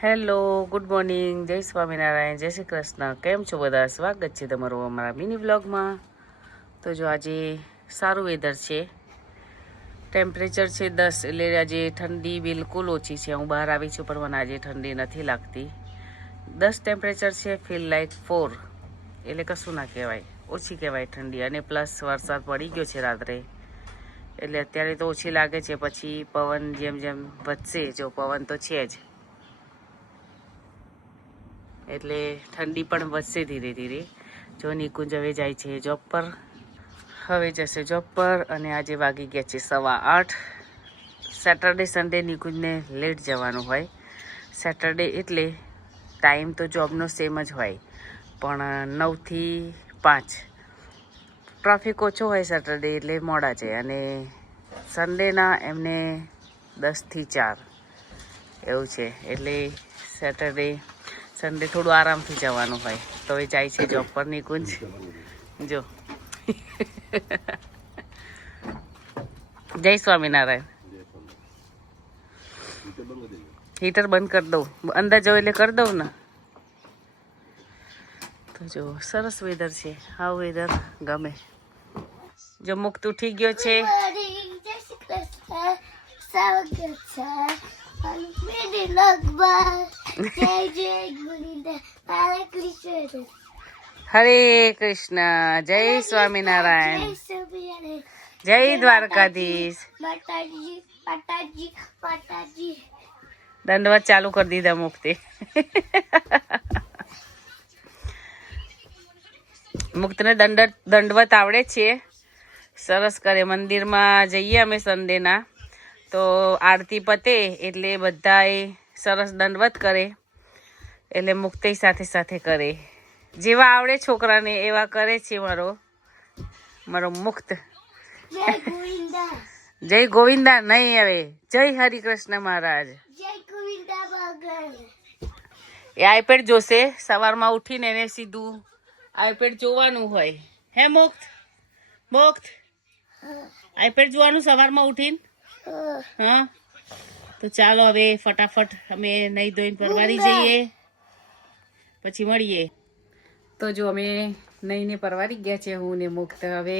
Hello, good morning, જય સ્વામિનારાયણ, જય શ્રી કૃષ્ણ. કેમ છો બધા? સ્વાગત છે તમારું અમારા મિની વ્લોગમાં. તો જો આજે સારું વેધર છે, ટેમ્પરેચર છે 10, એટલે આજે ઠંડી બિલકુલ ઓછી છે. હું બહાર આવી છું પણ મને આજે ઠંડી નથી લાગતી. 10 ટેમ્પરેચર છે, ફીલ લાઈક 4, એટલે કશું ના કહેવાય, ઓછી કહેવાય ઠંડી. અને પ્લસ વરસાદ પડી ગયો છે રાત્રે, એટલે અત્યારે તો ઓછી લાગે છે. પછી પવન જેમ જેમ વધશે, જો પવન તો છે જ, એટલે ઠંડી પણ વધશે ધીરે ધીરે. જો નિકુંજ હવે જાય છે જોબ પર, હવે જશે જોબ પર. અને આજે વાગી ગયા છે 8:15. સેટરડે સન્ડે નિકુંજને લેટ જવાનું હોય. સેટરડે એટલે ટાઈમ તો જોબનો સેમ જ હોય, પણ 9 થી 5. ટ્રાફિક ઓછો હોય સેટરડે એટલે મોડા જાય. અને સન્ડેના એમને 10 થી 4 એવું છે. એટલે સેટરડે સન્ડે થોડું આરામથી જવાનું હોય. તો એ જાય છે જોબ પર નિકુંજ. જો જય સ્વામિનારાયણ. હીટર બંધ કરી દઉં, અંદર જાઉં એટલે કરી દઉં ને. તો જો સરસ વેધર છે, આ વેધર ગમે. જો મુક્ત ઉઠી ગયો છે. હરે કૃષ્ણ, જય સ્વામિનારાયણ, જય દ્વારકાધીશ. દંડવત ચાલુ કરી દીધા મુક્તિ. મુક્તને દંડવત આવડે છે, સરસ કરે. મંદિરમાં જઈએ અમે સન્ડેના, તો આરતી પતે એટલે બધાએ સરસ દંડવત કરે, એટલે મુક્તિ સાથે સાથે કરે. જેવા આવડે છોકરાને એવા કરે છે મારો મુક્ત. જય ગોવિંદા નહીં, હવે જય હરિકૃષ્ણ મહારાજ. એ આઈપેડ જોશે સવારમાં ઉઠીને, એને સીધું આઈપેડ જોવાનું હોય. હે મુક્ત? આઈપેડ જોવાનું સવારમાં ઉઠીને? હા, તો ચાલો હવે ફટાફટ અમે નહીં ધોઈને પરવારી જઈએ, પછી મળીએ. તો જો અમે નહીંને પરવારી ગયા છે, હું ને મુક્ત. હવે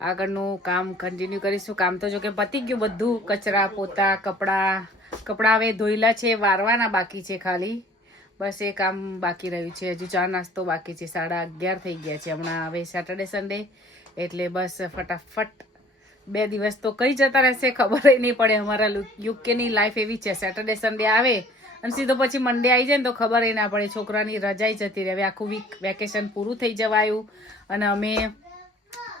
આગળનું કામ કન્ટિન્યુ કરીશું. કામ તો જો કે પતી ગયું બધું, કચરા પોતા કપડાં હવે ધોયેલા છે, વારવાના બાકી છે ખાલી. બસ એ કામ બાકી રહ્યું છે. હજુ ચા નાસ્તો બાકી છે. 11:30 થઈ ગયા છે હમણાં. હવે સેટરડે સન્ડે એટલે બસ ફટાફટ 2 દિવસ તો કઈ જતા રહેશે ખબર નહીં પડે. અમારા યુકેની લાઈફ એવી છે, સેટરડે સન્ડે આવે અને સીધો પછી મંડે આવી જાય ને તો ખબર ના પડે. છોકરાની રજાઈ જતી રહે. હવે આખું વીક વેકેશન પૂરું થઈ જવાયું અને અમે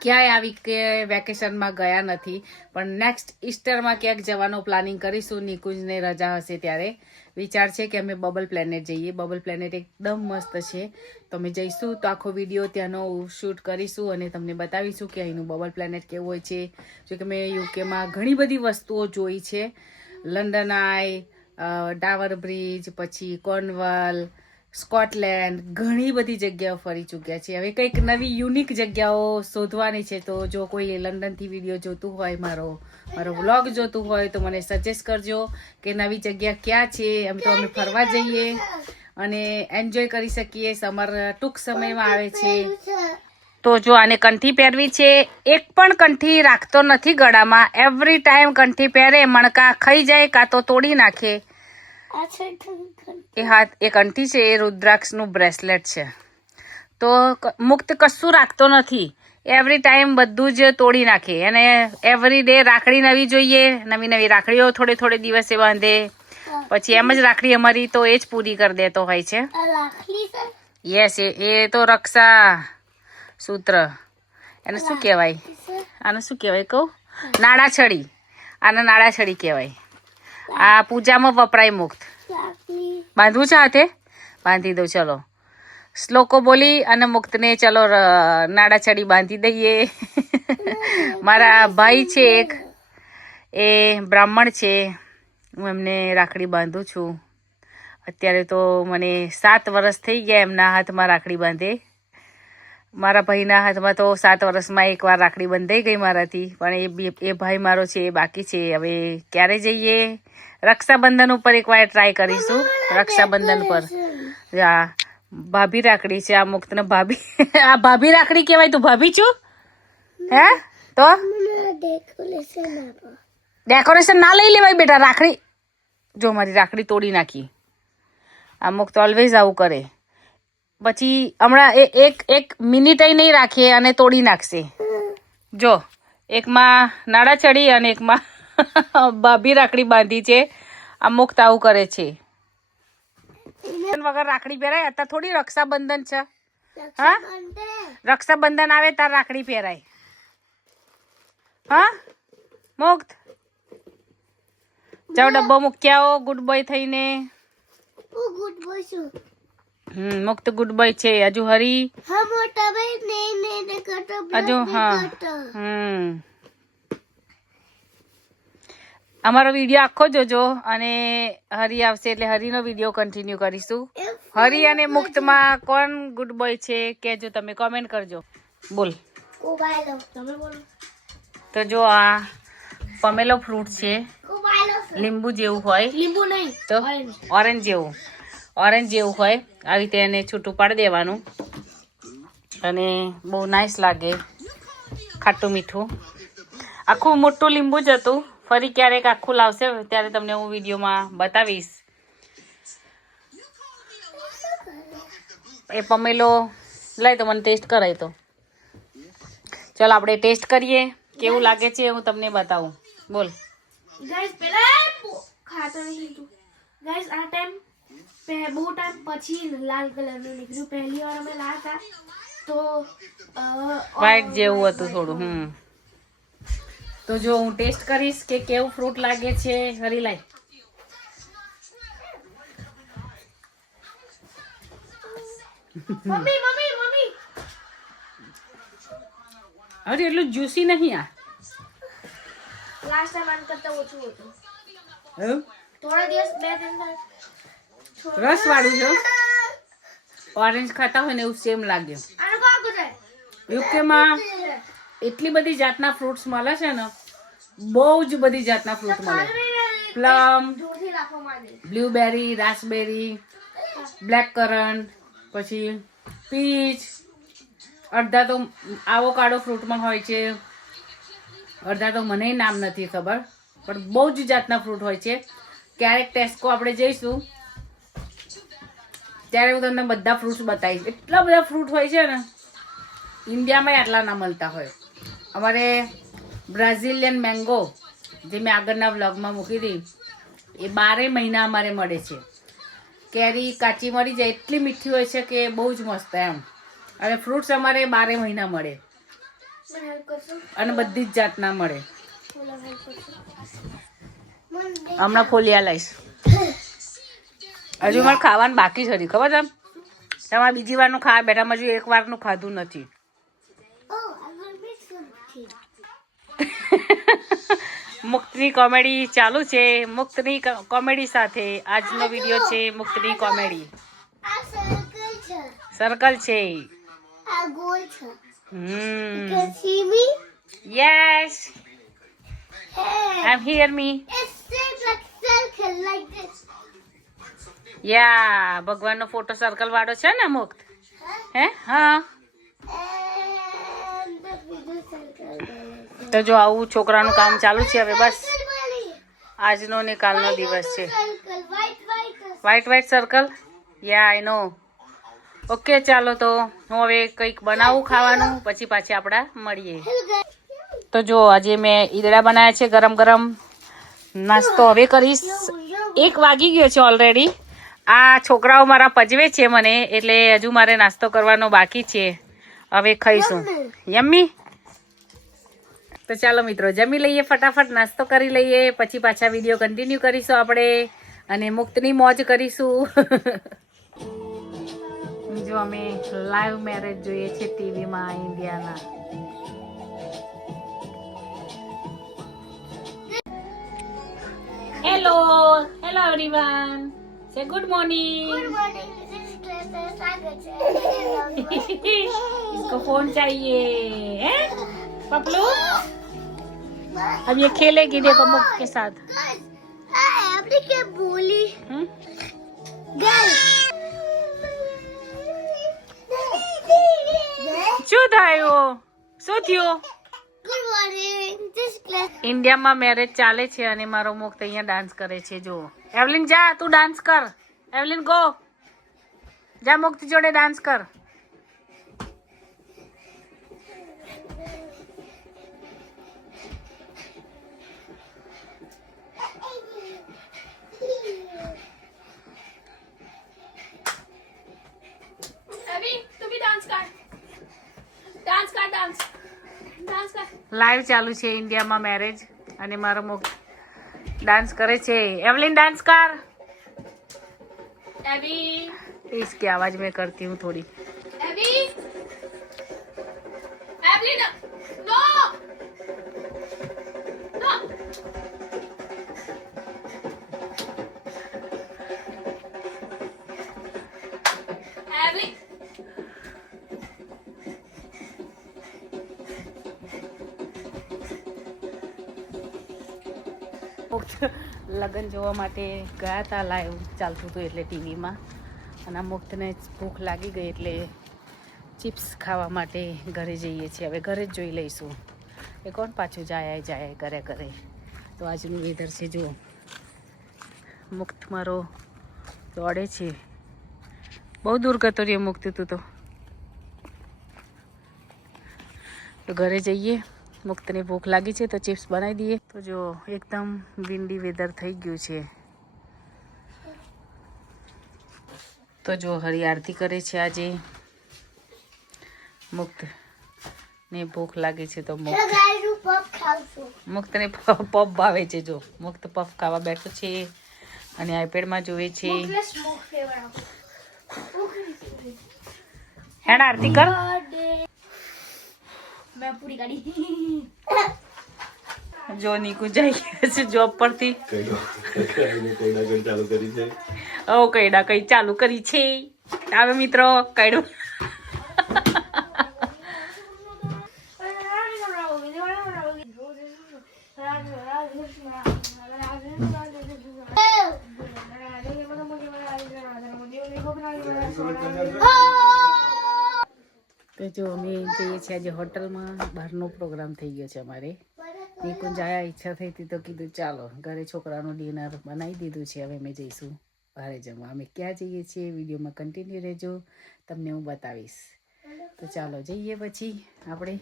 ક્યાંય આવી કે વેકેશનમાં ગયા નથી. પણ નેક્સ્ટ ઈસ્ટરમાં ક્યાંક જવાનો પ્લાનિંગ કરીશું. નિકુંજને રજા હશે ત્યારે વિચાર છે કે અમે બબલ પ્લેનેટ જઈએ. બબલ પ્લેનેટ એકદમ મસ્ત છે, તો અમે જઈશું તો આખો વિડીયો ત્યાંનો શૂટ કરીશું અને તમને બતાવીશું કે અહીંનું બબલ પ્લેનેટ કેવું હોય છે. જો કે મેં યુકેમાં ઘણી બધી વસ્તુઓ જોઈ છે. લંડન આય, ટાવર બ્રિજ, પછી કોર્નવોલ, સ્કોટલેન્ડ, ઘણી બધી જગ્યાઓ ફરી ચૂક્યા છે. હવે કંઈક નવી યુનિક જગ્યાઓ શોધવાની છે. તો જો કોઈ લંડનથી વિડીયો જોતું હોય, મારો વ્લોગ જોતું હોય, તો મને સજેસ્ટ કરજો કે નવી જગ્યા ક્યાં છે. તો અમે ફરવા જઈએ અને એન્જોય કરી શકીએ. સમર ટૂંક સમયમાં આવે છે. તો જો આને કંઠી પહેરવી છે. એક પણ કંઠી રાખતો નથી ગળામાં. એવરી ટાઈમ કંઠી પહેરે, મણકા ખાઈ જાય કાં તો તોડી નાખે. એ કંઠી છે, એ રુદ્રાક્ષનું બ્રેસલેટ છે. તો મુક્ત કશું રાખતો નથી, એવરી ટાઈમ બધું જ તોડી નાખે. અને એવરી ડે રાખડી નવી જોઈએ, નવી રાખડીઓ થોડે દિવસે બાંધે. પછી એમ જ રાખડી અમારી તો એ જ પૂરી કરી દેતો હોય છે. યસ, એ તો રક્ષા સૂત્ર. એને શું કહેવાય? આને શું કહેવાય કહું? નાળાછડી. આને નાળાછડી કહેવાય. આ પૂજામાં વપરાય. મુક્ત બાંધવું છે હાથે? બાંધી દઉં. ચલો શ્લોકો બોલી અને મુક્તને ચલો નાળાછડી બાંધી દઈએ. મારા ભાઈ છે એક, એ બ્રાહ્મણ છે. હું એમને રાખડી બાંધું છું. અત્યારે તો મને 7 વર્ષ થઈ ગયા એમના હાથમાં રાખડી બાંધે. મારા ભાઈના હાથમાં તો 7 વર્ષમાં એકવાર રાખડી બંધાઈ ગઈ મારાથી. પણ એ ભાઈ મારો છે એ બાકી છે. હવે ક્યારે જઈએ? રક્ષાબંધન ઉપર એકવાર ટ્રાય કરીશું. રક્ષાબંધન પર આ ભાભી રાખડી છે. આ મુક્તને ભાભી આ ભાભી રાખડી કહેવાય. તું ભાભી છું હે? તો ડેકોરેશન ના લઈ લેવાય બેટા. રાખડી જો મારી રાખડી તોડી નાખી. આ મુક્ત ઓલવેઝ આવું કરે. પછી હમણાં એક મિનિટ નહીં રાખીએ અને તોડી નાખશે. જો એકમાં નાડા ચડી અને એકમાં ભાભી રાખડી બાંધી છે. આ મુક્ત આવું કરે છે. વગર રાખડી પહેરાય. અત્યારે થોડી રક્ષાબંધન છે. હા, રક્ષાબંધન આવે તાર રાખડી પહેરાય. હા મુક્ત જાઓ ડબ્બો મૂકી આવો ગુડ બોય થઈને. મુક્ત ગુડ બોય છે. હજુ હરી હજુ હા અમારો વિડીયો આખો જોજો અને હરી આવશે એટલે હરીનો વિડીયો કન્ટિન્યુ કરીશું. હરી અને મુક્તમાં કોણ ગુડ બોય છે કેજો તમે, કોમેન્ટ કરજો. બોલ. તો જો આ પમેલો ફ્રૂટ છે. લીંબુ જેવું હોય. લીંબુ નહીં તો ઓરેન્જ જેવું. ઓરેન્જ જેવું હોય. આવી રીતે એને છૂટું પાડી દેવાનું અને બહુ નાઇસ લાગે. ખાટું મીઠું. આખું મોટું લીંબુ જ હતું. ફરી ક્યારેક આખું લાવશે ત્યારે તમને હું વિડીયોમાં બતાવીશ. એ પમેલો લાય તો મને ટેસ્ટ કરાય તો. ચાલો આપણે ટેસ્ટ કરીએ કેવું લાગે છે હું તમને બતાવું. બોલ. ગાઈસ પેલા ખાતો નહીં તું. ગાઈસ આ ટાઈમ બહુ ટાઈમ પછી લાલ કલરનું નીકળ્યું. પહેલી વાર અમે લાવ્યા તો વ્હાઈટ જેવું હતું થોડું. તો જો હું ટેસ્ટ કરીશ કે કેવું ફ્રૂટ લાગે છે. હરી લાય. મમ્મી મમ્મી મમ્મી અરે એટલું જ્યુસી નહીં. આ લાસ્ટ ટાઈમ આન કરતા ઓછું હતું. થોડા દિવસ 2-3 રસ વાળું છે. ઓરેન્જ ખાતા હોય ને એવું સેમ લાગે. આનો કો ગુજે યુકેમાં એટલી બધી જાતના ફ્રૂટ્સ મળે છે ને. બહુ જ બધી જાતના ફ્રૂટ મળે. પ્લમ, જોરથી રાખવા માંડે. બ્લુબેરી, રાસબેરી, બ્લેક કરન્ટ, પછી પીચ. અડધા તો આવોકાડો ફ્રૂટમાં હોય છે. અડધા તો મને નામ નથી ખબર પણ બહુ જ જાતના ફ્રૂટ હોય છે. ક્યારેક ટેસ્કો આપણે જઈશું ત્યારે હું તમને બધા ફ્રૂટ્સ બતાવીશ. એટલા બધા ફ્રૂટ હોય છે ને. ઇન્ડિયામાં આટલા ના મળતા હોય. અમારે બ્રાઝિલિયન મેંગો જે મેં આગળના વ્લોગમાં મૂકી હતી એ 12 મહિના અમારે મળે છે. કેરી કાચી મળી જાય એટલી મીઠી હોય છે કે બહુ જ મસ્ત એમ. અને ફ્રૂટ્સ અમારે 12 મહિના મળે અને બધી જ જાતના મળે. હમણાં ફોલિયા લઈશ. હજુ મારે ખાવાનું બાકી છે. ખબર છે તમારે બીજી વારનું ખાવા બેઠા હજુ એક વારનું ખાધું નથી. મુક્તની કોમેડી ચાલુ છે. મુક્તની કોમેડી સાથે આજનો વિડીયો છે મુક્તની કોમેડી. સર્કલ છે. Yes. I'm here me. Yeah, ભગવાનનો ફોટો સર્કલ વાળો છે ને મુક્ત? હે? હા. તો જો આવું છોકરાનું કામ ચાલુ છે હવે. બસ આજનો ને કાલનો દિવસ છે. White circle. Yeah I know. Okay ચાલો તો હું હવે કંઈક બનાવું ખાવાનું પછી પાછી આપણા મળીએ. તો જો આજે મેં ઈદડા બનાવ્યા છે ગરમ ગરમ. નાસ્તો હવે કરીશ. 1 વાગી ગયો છે ઓલરેડી. આ છોકરાઓ મારા પજવે છે મને એટલે હજુ મારે નાસ્તો કરવાનો બાકી છે. હવે ખાઈશું. યમ્મી. તો ચાલો મિત્રો જમી લઈએ ફટાફટ. નાસ્તો કરી લઈએ પછી પાછા વિડીયો કન્ટિન્યુ કરીશું આપણે અને મુક્તની મોજ કરીશું. જો અમે લાઈવ મેરેજ જોઈએ છે ટીવીમાં ઇન્ડિયાના. Hello everyone. સે ગુડ મોર્નિંગ. इसको फोन चाहिए है पपलू. अब ये खेलेगी देखो मुख के साथ. આપણે કે બોલી હમ? શું થયું? શું થયું? ઇન્ડિયામાં મેરેજ ચાલે છે અને મારો મુક્ત અહીંયા ડાન્સ કરે છે. જો એવલિન જા, તું ડાન્સ કર. એવલિન ગો, જા મુક્ત જોડે ડાન્સ કર. લાઈવ ચાલુ છે ઇન્ડિયામાં મેરેજ અને મારો મુક્ત डांस करे छे. एवलिन डांस कर. एबी इसकी आवाज में करती हूँ थोड़ी. एबी एवलिन नो नो एवलिन લગન જોવા માટે ગયા હતા. લાઈવ ચાલતું હતું એટલે ટીવીમાં. અને મુક્તને ભૂખ લાગી ગઈ એટલે ચિપ્સ ખાવા માટે ઘરે જઈએ છીએ. હવે ઘરે જ જોઈ લઈશું. એ કોણ પાછું જાય ઘરે ઘરે. તો આજનું વેધર છે જુઓ. મુક્ત મારો દોડે છે. બહુ દૂર કરતો રહ્યો મુક્ત તું તો ઘરે જઈએ. મુક્તને ભૂખ લાગી છે તો ચિપ્સ બનાવી દઈએ. તો જો એકદમ વિન્ડી વેધર થઈ ગયું છે. તો જો હરી આરતી કરે છે આજે. મુક્ત ને ભૂખ લાગી છે તો મુક્તને પફ ભાવે છે. જો મુક્ત પફ ખાવા બેઠો છે અને આઈપેડમાં જોવે છે. હેડ આરતી કર. मैं पूरी गाड़ी जो નીકુ જાય છે જોબ પરથી. કઈડા કઈ ચાલુ કરી છે. આવે મિત્રો કઈડો. તો જો અમે જઈએ છીએ આજે હોટલમાં. બહારનો પ્રોગ્રામ થઈ ગયો છે અમારે. નિકુંજ આયા ઈચ્છા થઈ હતી તો કીધું ચાલો ઘરે છોકરાનું ડિનર બનાવી દીધું છે. હવે અમે જઈશું બહાર જમવા. અમે ક્યાં જઈએ છીએ વિડીયોમાં કન્ટિન્યુ રહેજો, તમને હું બતાવીશ. તો ચાલો જઈએ. પછી આપણે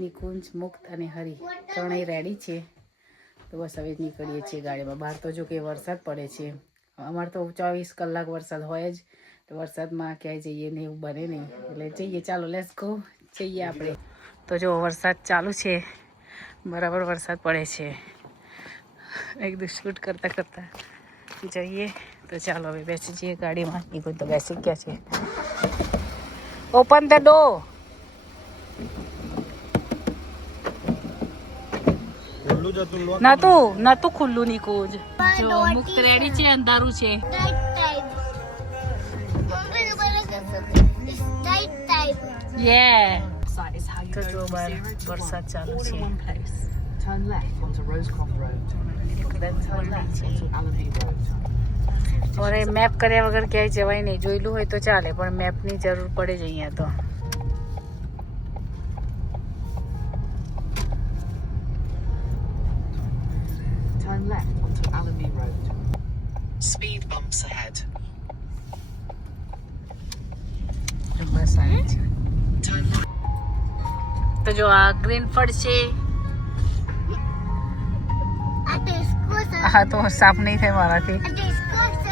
નિકુંજ, મુક્ત અને હરી ત્રણેય રેડી છે. તો બસ હવે નીકળીએ છીએ ગાડીમાં. બહાર તો જો કે વરસાદ પડે છે. અમારે તો 24 કલાક વરસાદ હોય જ. તો વરસાદમાં ક્યાંય જઈએ ને એવું બને નહીં. એટલે જઈએ. ચાલો લેટ્સ ગો. જઈએ આપણે. તો જો વરસાદ ચાલુ છે. બરાબર વરસાદ પડે છે. એકદમ શૂટ કરતાં કરતાં જઈએ. તો ચાલો હવે બેસી જઈએ ગાડીમાં. એ કોઈ તો બેસી ગયા છે. Open the door. નતું ખુલ્લું નીકું જ. જો મુક્ત રેડી છે. અંધારું છે. Yeah. તો જો બહાર વરસાદ ચાલુ છે. और मैप કર્યા વગર ક્યાંય જવાય નહીં. જોયેલું હોય તો ચાલે પણ મેપની જરૂર પડે જ અહીંયા તો. Turn left onto Allenby Road. Speed bumps ahead. બસ આવે છે. તો જો આ ગ્રીનફર્ડ છે. હા તો સાફ નહીં થાય મારાથી.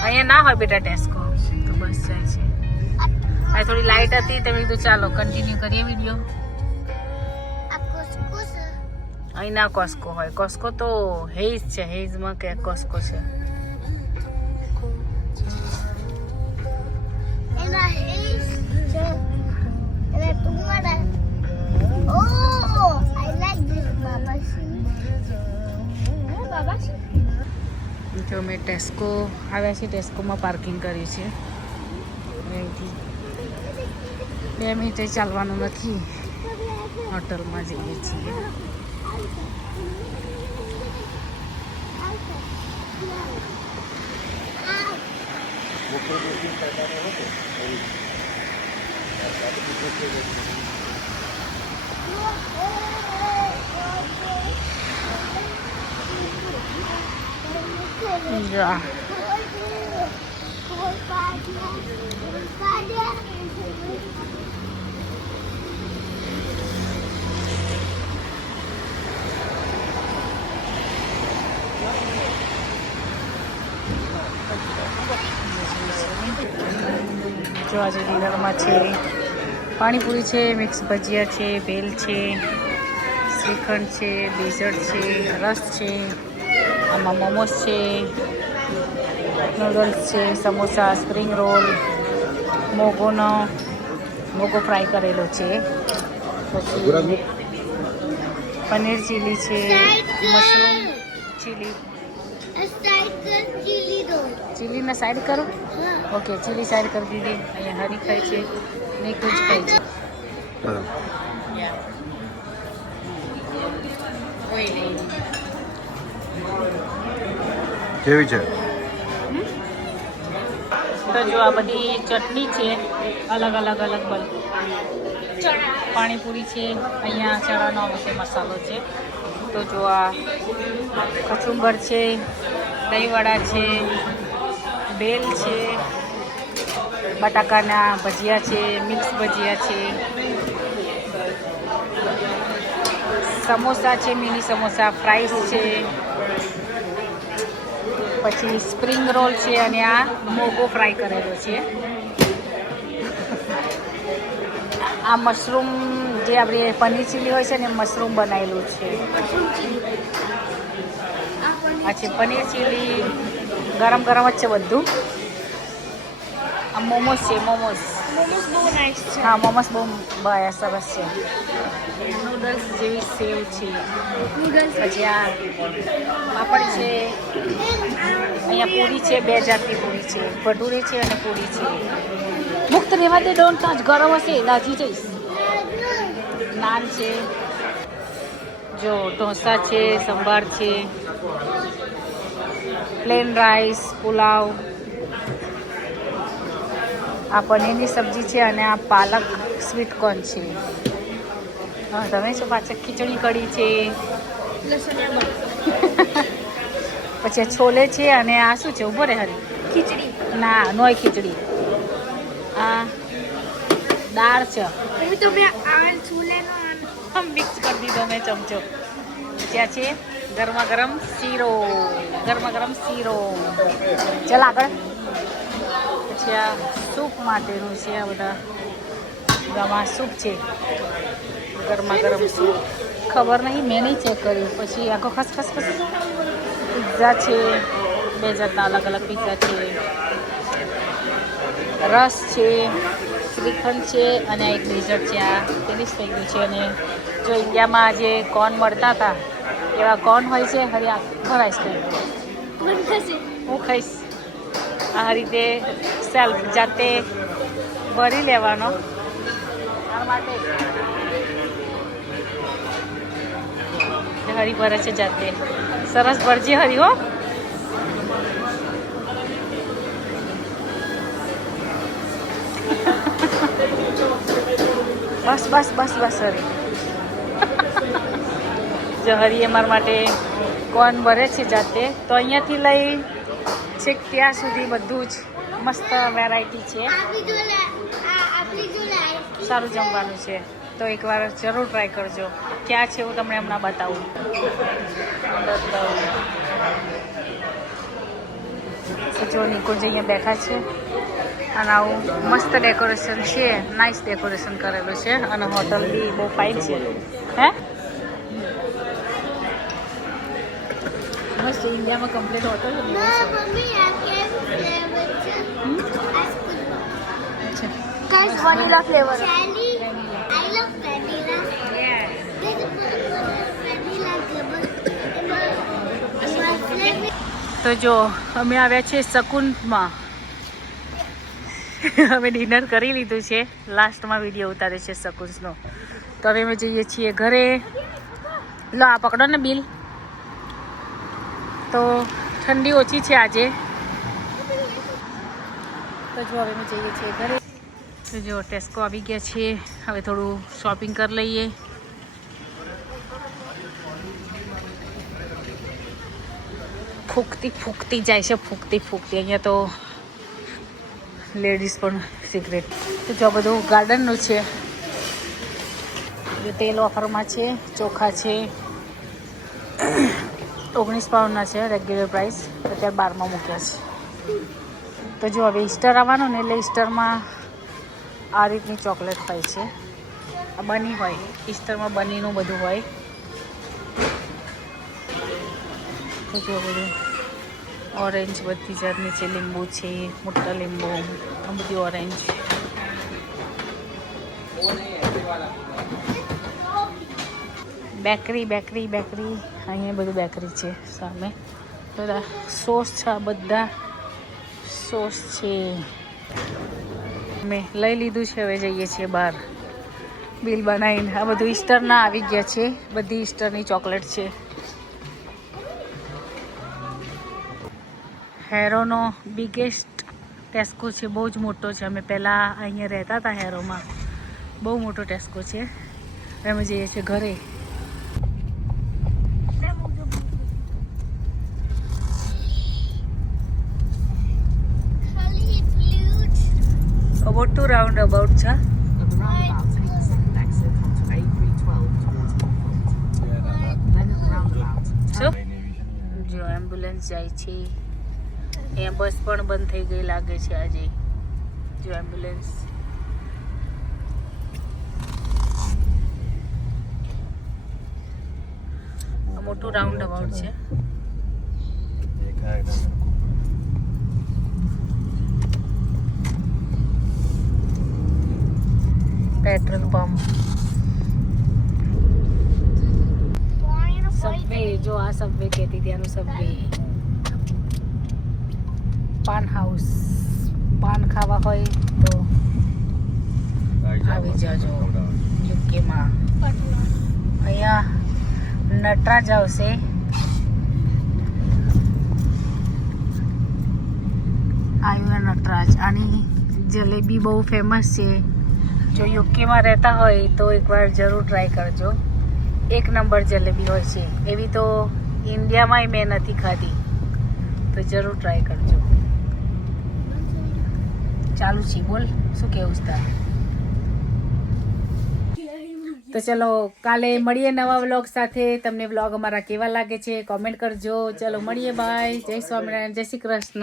અહીંયા ના હોય બેટા ટેસ્કો. તો બસ જાય છે. આ થોડી લાઇટ હતી તો મેં કીધું ચાલો કન્ટિન્યુ કરીએ વિડીયો. અહીં ના કોસ્કો હોય. કોસ્કો તો હેઝ છે. હેઝમાં કે કોસ્કો છે. જો મેં ટેસ્કો આવ્યા છે. ટેસ્કોમાં પાર્કિંગ કર્યું છે. 2 મિનિટે ચાલવાનું નથી. હોટલમાં જઈએ છીએ. જા જો આજે ડિનરમાં છે પાણીપુરી છે, મિક્સ ભજીયા છે, ભેલ છે, શ્રીખંડ છે, ડેઝર્ટ છે, રસ છે, આમાં મોમોસ છે, નૂડલ્સ છે, સમોસા, સ્પ્રિંગ રોલ, મોગો ફ્રાય કરેલો છે, પછી પનીર ચીલી છે, મશરૂમ ચીલી. ચીલીને સાઈડ કરો. ઓકે, ચીલી સાઈડ કરી દીધી. અહીંયા હરી ખાય છે, નિકુંજ ખાય છે. કોઈ નહીં. કેવી છે? તો જો આ બધી ચટણી છે, અલગ અલગ બધી. પાણીપુરી છે, અહીંયા ચણાનો છે મસાલો છે. તો જો આ કચુંબર છે, દહીંવડા છે, ભેલ છે, બટાકાના ભજીયા છે, મિક્સ ભજીયા છે, સમોસા છે, મિની સમોસા, ફ્રાઈસ છે, પછી સ્પ્રિંગ રોલ છે, અને આ મોગો ફ્રાય કરેલો છે. આ મશરૂમ જે આપણે પનીર ચીલી હોય છે ને, મશરૂમ બનાવેલું છે. આ છે પનીર ચીલી, ગરમ ગરમ જ છે બધું. આ મોમોસ છે, મોમોસ બહુ નાઇસ છે. હા, મોમોસ બહુ સરસ છે. નૂડલ્સ જેવી સેવ છે. પછી આ પાપડ છે. અહીંયા પૂરી છે, 2 જાતની પૂરી છે, ભટુરે છે અને પૂરી છે. મુક્ત રહેવા દે, ડોન્ટ ટચ, ગરમ હશે દાજી જઈશ. નાન છે, જો ઢોસા છે, સંભાર છે, પ્લેન રાઈસ, પુલાવ, આ પનીરની સબ્જી છે, અને આ પાલક સ્વીટ કોર્ન છે. હા, તમે છો પાછળ ખીચડી કઢી છે. પછી આ છોલે છે, અને આ શું છે? ઉભો રે હરી. ખીચડી. ના, નોય ખીચડી. આ દાળ છે. તો મેં આ છોલેનો મિક્સ કરી દીધો મેં ચમચો. ત્યાં છે ગરમા ગરમ શીરો. ચાલ આગળ. પછી આ સૂપ માટેનું છે. આ બધા આમાં સૂપ છે, ગરમા ગરમ સૂપ. ખબર નહીં, મેં નહીં ચેક કર્યું. પછી આખો ખસ પિઝા છે, 2 જાતના અલગ અલગ પિઝા છે, રસ છે, શ્રીખંડ છે, અને એક ડેઝર્ટ છે. આ ફિનિશ થઈ ગયું છે. અને જો ઇન્ડિયામાં જે કોર્ન મળતા હતા એવા કોર્ન હોય છે. હરી આખો આઈસ્ક્રીમ હું ખાઈશ. આ રીતે સેલ્ફ જાતે ભરી લેવાનો. આ માટે હરી ભરે છે જાતે. સરસ ભરજે હરી, હો. બસ હરી. જો હરીએ મારા માટે કોર્ન ભરે છે જાતે. તો અહીંયાથી લઈ છેક ત્યાં સુધી બધું જ મસ્ત વેરાયટી છે. સારું જમવાનું છે. તો એકવાર જરૂર ટ્રાય કરજો. ક્યાં છે હું તમને હમણાં બતાવું. જો નિકુંજ અહીંયા બેઠા છે, અને આવું મસ્ત ડેકોરેશન છે. નાઇસ ડેકોરેશન કરેલું છે, અને હોટલ બી બહુ ફાઇન છે. હે મસ્ત. ઇન્ડિયામાં કમ્પ્લીટ હોટલ વનીલા ફ્લેવર. તો જો અમે આવ્યા છીએ શકુનમાં. અમે ડિનર કરી લીધું છે. લાસ્ટમાં વિડીયો ઉતાર્યો છે શકુન્સનો. તો હવે અમે જઈએ છીએ ઘરે. લો આ પકડો ને બિલ. તો ઠંડી ઓછી છે આજે. તો જો હવે અમે જઈએ છીએ ઘરે. તો જો ટેસ્કો આવી ગયા છે, હવે થોડું શોપિંગ કરી લઈએ. ફૂંકતી જાય છે, ફૂંકતી અહીંયા તો લેડીઝ પણ સિગરેટ. તો જો બધું ગાર્ડનનું છે. જો તેલ ઓફરમાં છે, ચોખા છે 19 પાઉન્ડના છે રેગ્યુલર પ્રાઇસ, અત્યારે 12માં મૂક્યા છે. તો જો હવે ઈસ્ટર આવવાનું ને એટલે ઈસ્ટરમાં આ રીતની ચોકલેટ હોય છે. આ બની હોય ઈસ્ટરમાં, બનીનું બધું હોય. તો જો બધું ઓરેન્જ બધી જાતની છે, લીંબુ છે, મોટા લીંબુ, આ બધી ઓરેન્જ. બેકરી અહીંયા બધું બેકરી છે સામે. બધા સોસ છે, આ બધા સોસ છે. મેં લઈ લીધું છે, હવે જઈએ છીએ બહાર બિલ બનાવીને. આ બધું ઈસ્ટરના આવી ગયા છે, બધી ઈસ્ટરની ચોકલેટ છે. હેરોનો બિગેસ્ટ ટેસ્કો છે, બહુ જ મોટો છે. અમે પહેલાં અહીંયા રહેતા હતા હેરોમાં, બહુ મોટો ટેસ્કો છે. અમે જઈએ છીએ ઘરે. મોટું રાઉન્ડ અબાઉટ છે. At the roundabout, take the second exit onto A312 towards Moorcote. Then at the roundabout, શું? જો એમ્બ્યુલન્સ જાય છે. અહીંયા બસ પણ બંધ થઈ ગઈ લાગે છે આજે. જો એમ્બ્યુલન્સ. મોટું રાઉન્ડ અબાઉટ છે. Petrol pump. સબવે, જો આ સબવે કહેતી ત્યાંનું સબવે. પાન હાઉસ, પાન ખાવા હોય તો આવી જાજો યુકેમાં. અહીંયા નટરાજ આવશે. આવ્યું નટરાજ. આની જલેબી બહુ ફેમસ છે. જો યુકેમાં રહેતા હોય તો એકવાર જરૂર ટ્રાય કરજો. એક નંબર જલેબી હોય છે. એવી તો ઇન્ડિયામાંય મેં નથી ખાધી, તો જરૂર ટ્રાય કરજો. ચાલુ છે, બોલ શું કેવું છે તારે? તો ચલો કાલે મળીએ નવા વ્લોગ સાથે. તમને વ્લોગ અમારા કેવા લાગે છે કોમેન્ટ કરજો. ચલો મળીએ, બાય. જય સ્વામિનારાયણ, જય શ્રી કૃષ્ણ.